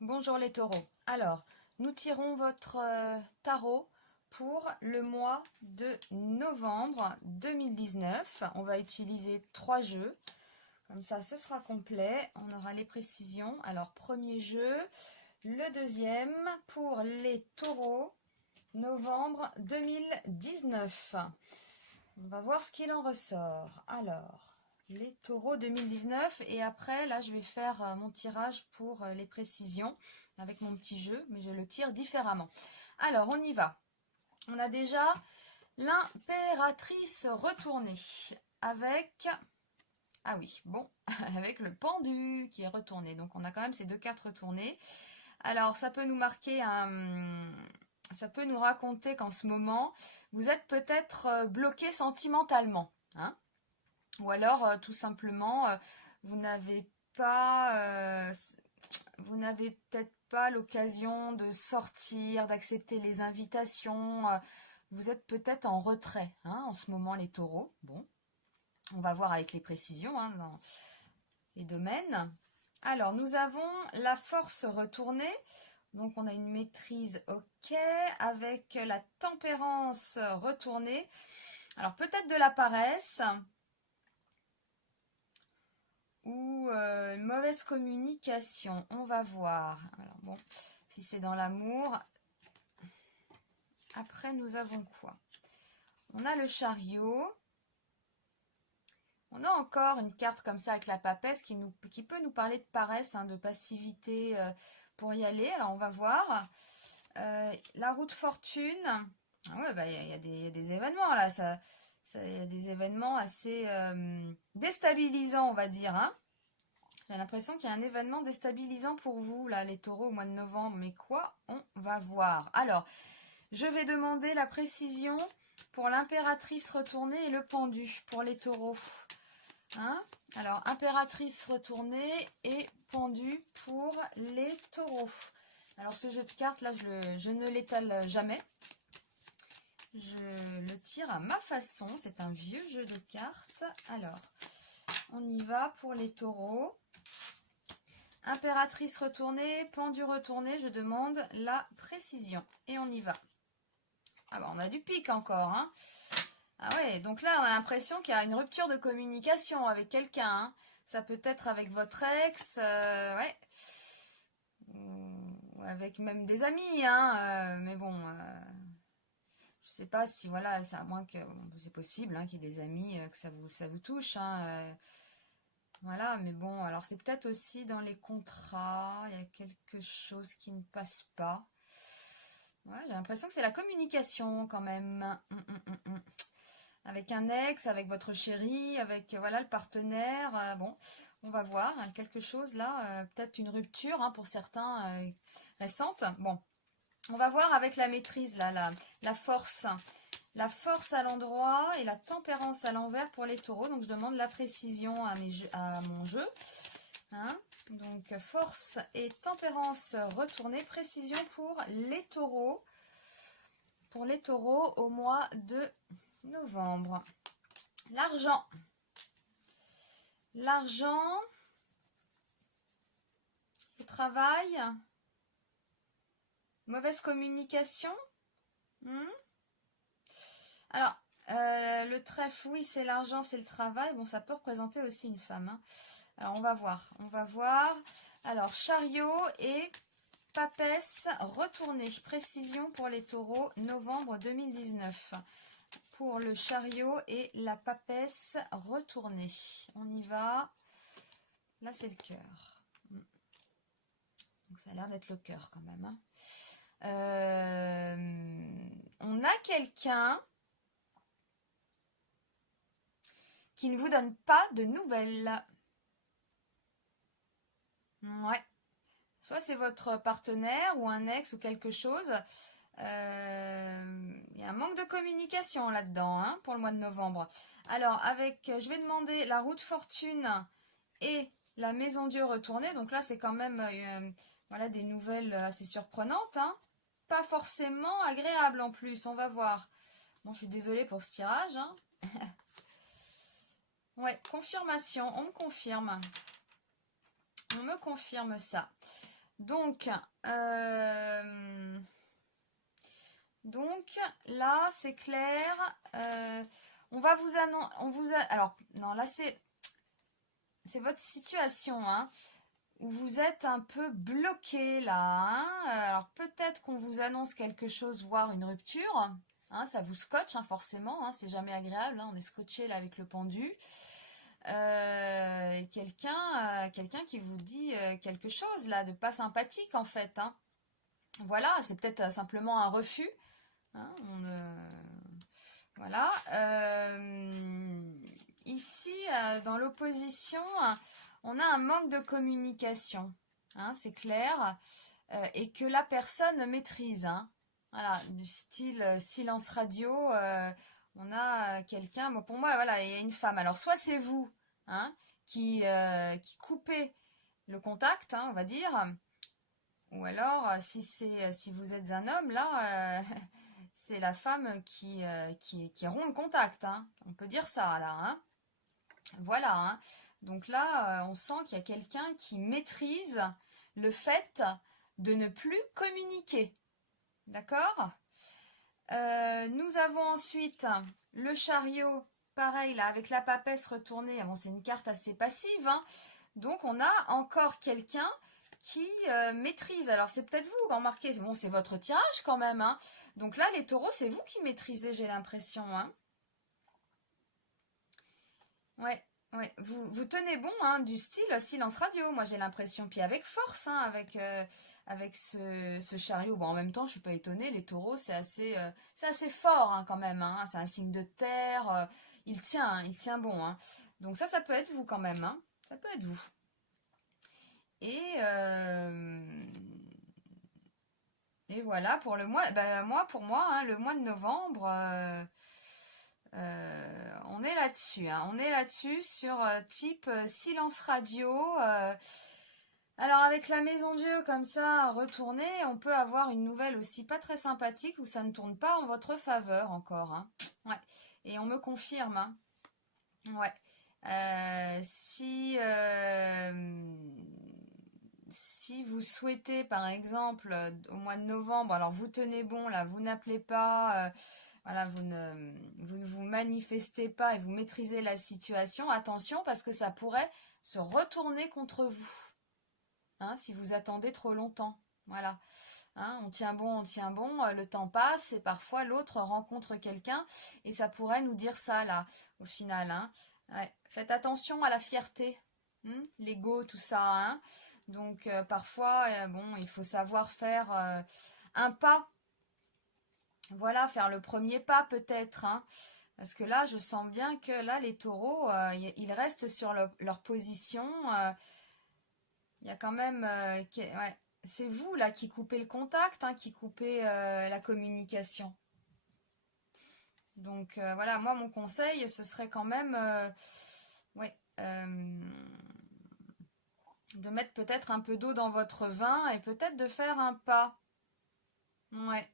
Bonjour les taureaux. Alors, nous tirons votre tarot pour le mois de novembre 2019. On va utiliser 3 jeux. Comme ça, ce sera complet. On aura les précisions. Alors, premier jeu. Le deuxième pour les taureaux, novembre 2019. On va voir ce qu'il en ressort. Alors, les taureaux 2019 et après là je vais faire mon tirage pour les précisions avec mon petit jeu, mais je le tire différemment. Alors on y va. On a déjà l'impératrice retournée avec, ah oui, bon, avec le pendu qui est retourné. Donc on a quand même ces deux cartes retournées. Alors ça peut nous marquer ça peut nous raconter qu'en ce moment vous êtes peut-être bloqué sentimentalement, hein. Ou alors, tout simplement, vous n'avez pas, vous n'avez peut-être pas l'occasion de sortir, d'accepter les invitations. Vous êtes peut-être en retrait, hein, en ce moment, les taureaux. Bon, on va voir avec les précisions, hein, dans les domaines. Alors, nous avons la force retournée. Donc, on a une maîtrise, ok, avec la tempérance retournée. Alors, peut-être de la paresse ou une mauvaise communication. On va voir. Alors bon, si c'est dans l'amour. Après, nous avons quoi? On a le chariot. On a encore une carte comme ça avec la papesse qui peut nous parler de paresse, hein, de passivité pour y aller. Alors, on va voir. La roue de fortune. Ah ouais, bah, y a des événements là. Y a des événements assez déstabilisants, on va dire, hein. J'ai l'impression qu'il y a un événement déstabilisant pour vous, là, les taureaux, au mois de novembre. Mais quoi? On va voir. Alors, je vais demander la précision pour l'impératrice retournée et le pendu pour les taureaux. Hein? Alors, impératrice retournée et pendu pour les taureaux. Alors, ce jeu de cartes, là, je ne l'étale jamais. Je le tire à ma façon. C'est un vieux jeu de cartes. Alors, on y va pour les taureaux. Impératrice retournée, pendu retourné, je demande la précision. Et on y va. Ah bah on a du pic encore, hein. Ah ouais, donc là on a l'impression qu'il y a une rupture de communication avec quelqu'un, hein. Ça peut être avec votre ex, ouais. Ou avec même des amis, hein. Mais bon, je sais pas si, voilà, c'est à moins que, bon, c'est possible, hein, qu'il y ait des amis, que ça vous touche, hein. Voilà, mais bon, alors c'est peut-être aussi dans les contrats, il y a quelque chose qui ne passe pas. Ouais, j'ai l'impression que c'est la communication quand même. Avec un ex, avec votre chéri, avec voilà le partenaire. Bon, on va voir, hein, quelque chose là, peut-être une rupture, hein, pour certains récente. Bon, on va voir avec la maîtrise là, la force. La force à l'endroit et la tempérance à l'envers pour les taureaux. Donc, je demande la précision à mon jeu. Hein, donc, force et tempérance retournée. Précision pour les taureaux. Pour les taureaux au mois de novembre. L'argent. L'argent. Le travail. Mauvaise communication. Alors, le trèfle, oui, c'est l'argent, c'est le travail. Bon, ça peut représenter aussi une femme, hein. Alors, on va voir. On va voir. Alors, chariot et papesse retournée. Précision pour les taureaux, novembre 2019. Pour le chariot et la papesse retournée. On y va. Là, c'est le cœur. Donc, ça a l'air d'être le cœur quand même, hein. On a quelqu'un qui ne vous donne pas de nouvelles. Ouais. Soit c'est votre partenaire ou un ex ou quelque chose. Il y a un manque de communication là-dedans, hein, pour le mois de novembre. Alors, je vais demander la roue de fortune et la maison Dieu retournée. Donc là, c'est quand même voilà, des nouvelles assez surprenantes, hein. Pas forcément agréables en plus, on va voir. Bon, je suis désolée pour ce tirage, hein. Ouais, confirmation, on me confirme. On me confirme ça. Donc, euh, donc là, c'est clair. On va vous annoncer. Alors, non, là, c'est votre situation, hein, où vous êtes un peu bloqué, là. Hein. Alors, peut-être qu'on vous annonce quelque chose, voire une rupture. Hein, ça vous scotche, hein, forcément. Hein, c'est jamais agréable. Hein, on est scotché, là, avec le pendu. Quelqu'un qui vous dit quelque chose, là, de pas sympathique, en fait. Hein. Voilà, c'est peut-être simplement un refus. Hein, voilà. Ici, dans l'opposition, on a un manque de communication. Hein, c'est clair. Et que la personne maîtrise. Hein. Voilà, du style silence radio. On a quelqu'un. Bon, pour moi, voilà, il y a une femme. Alors, soit c'est vous, hein, qui coupez le contact, hein, on va dire. Ou alors, si vous êtes un homme, là, c'est la femme qui rompt le contact. Hein. On peut dire ça, là. Hein. Voilà. Hein. Donc là, on sent qu'il y a quelqu'un qui maîtrise le fait de ne plus communiquer. D'accord. Nous avons ensuite le chariot, pareil, là, avec la papesse retournée. Bon, c'est une carte assez passive. Hein. Donc, on a encore quelqu'un qui maîtrise. Alors, c'est peut-être vous, remarquez, bon, c'est votre tirage quand même. Hein. Donc là, les taureaux, c'est vous qui maîtrisez, j'ai l'impression. Hein. Ouais, ouais. Vous tenez bon, hein, du style silence radio, moi j'ai l'impression. Puis avec force, hein, avec ce chariot. Bon, en même temps, je suis pas étonnée, les taureaux, c'est assez fort hein, quand même. Hein. C'est un signe de terre. Il tient bon. Hein. Donc ça peut être vous quand même. Hein. Ça peut être vous. Et, euh, et voilà, pour le mois, ben, pour moi, hein, le mois de novembre. On est là-dessus, hein. On est là-dessus sur type silence radio. Alors avec la maison Dieu comme ça retournée, on peut avoir une nouvelle aussi pas très sympathique où ça ne tourne pas en votre faveur encore. Hein. Ouais. Et on me confirme. Hein. Ouais. Si vous souhaitez, par exemple, au mois de novembre, alors vous tenez bon là, vous n'appelez pas, voilà, vous ne vous manifestez pas et vous maîtrisez la situation, attention parce que ça pourrait se retourner contre vous, hein, si vous attendez trop longtemps. Voilà. Hein, on tient bon, le temps passe et parfois l'autre rencontre quelqu'un et ça pourrait nous dire ça là, au final. Hein. Ouais. Faites attention à la fierté, l'ego, tout ça. Hein. Donc parfois, bon, il faut savoir faire un pas. Voilà, faire le premier pas peut-être. Hein. Parce que là, je sens bien que là, les taureaux, ils restent sur leur position. Il y a quand même... ouais, c'est vous là qui coupez le contact, hein, qui coupez la communication. Donc voilà, moi mon conseil, ce serait quand même ouais, de mettre peut-être un peu d'eau dans votre vin et peut-être de faire un pas. Ouais,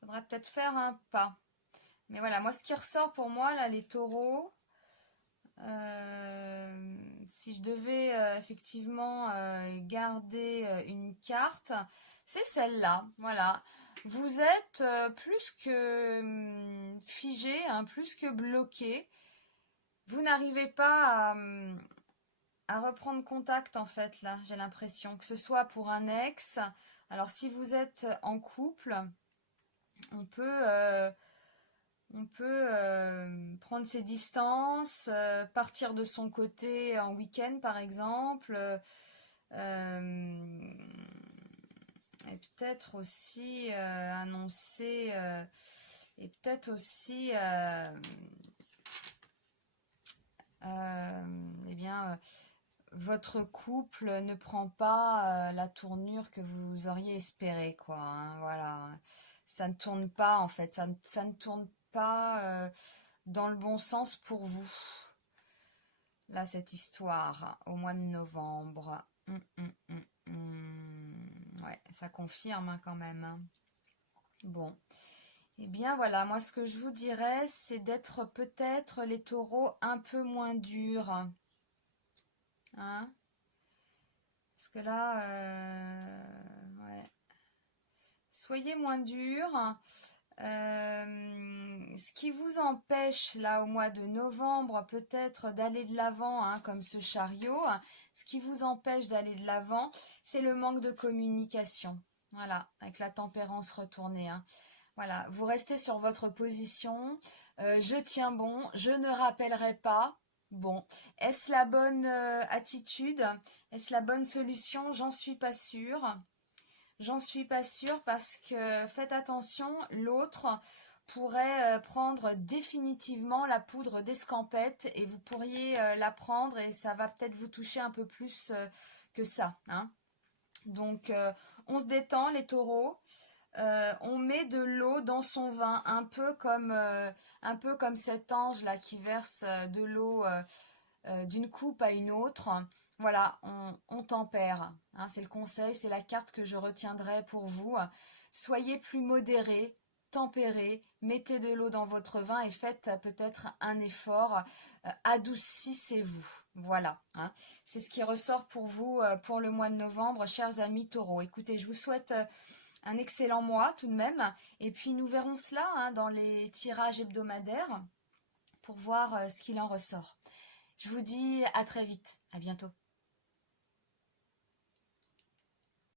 faudrait peut-être faire un pas. Mais voilà, moi ce qui ressort pour moi là, les taureaux, si je devais effectivement garder une carte, c'est celle-là. Voilà. Vous êtes plus que figé, hein, plus que bloqué. Vous n'arrivez pas à reprendre contact en fait là, j'ai l'impression. Que ce soit pour un ex. Alors si vous êtes en couple, on peut... on peut prendre ses distances, partir de son côté en week-end par exemple, et peut-être aussi annoncer, et peut-être aussi, eh bien, votre couple ne prend pas la tournure que vous auriez espéré, quoi. Hein, voilà, ça ne tourne pas en fait, ça ne tourne pas dans le bon sens pour vous. Là, cette histoire au mois de novembre. Ouais, ça confirme hein, quand même. Hein. Bon. Eh bien voilà, moi ce que je vous dirais, c'est d'être peut-être les taureaux un peu moins durs. Hein. Parce que là, ouais. Soyez moins dur. Ce qui vous empêche là au mois de novembre peut-être d'aller de l'avant, hein, comme ce chariot, ce qui vous empêche d'aller de l'avant, c'est le manque de communication. Voilà, avec la tempérance retournée, hein. Voilà, vous restez sur votre position. Je tiens bon, je ne rappellerai pas. Bon, est-ce la bonne attitude? Est-ce la bonne solution? J'en suis pas sûre. J'en suis pas sûre parce que faites attention, l'autre pourrait prendre définitivement la poudre d'escampette et vous pourriez la prendre et ça va peut-être vous toucher un peu plus que ça, hein. Donc on se détend les taureaux. On met de l'eau dans son vin, un peu comme cet ange là qui verse de l'eau d'une coupe à une autre. Voilà, on tempère, hein, c'est le conseil, c'est la carte que je retiendrai pour vous. Soyez plus modérés, tempérés, mettez de l'eau dans votre vin et faites peut-être un effort, adoucissez-vous. Voilà, hein. C'est ce qui ressort pour vous pour le mois de novembre, chers amis taureaux. Écoutez, je vous souhaite un excellent mois tout de même. Et puis nous verrons cela, hein, dans les tirages hebdomadaires pour voir ce qu'il en ressort. Je vous dis à très vite, à bientôt.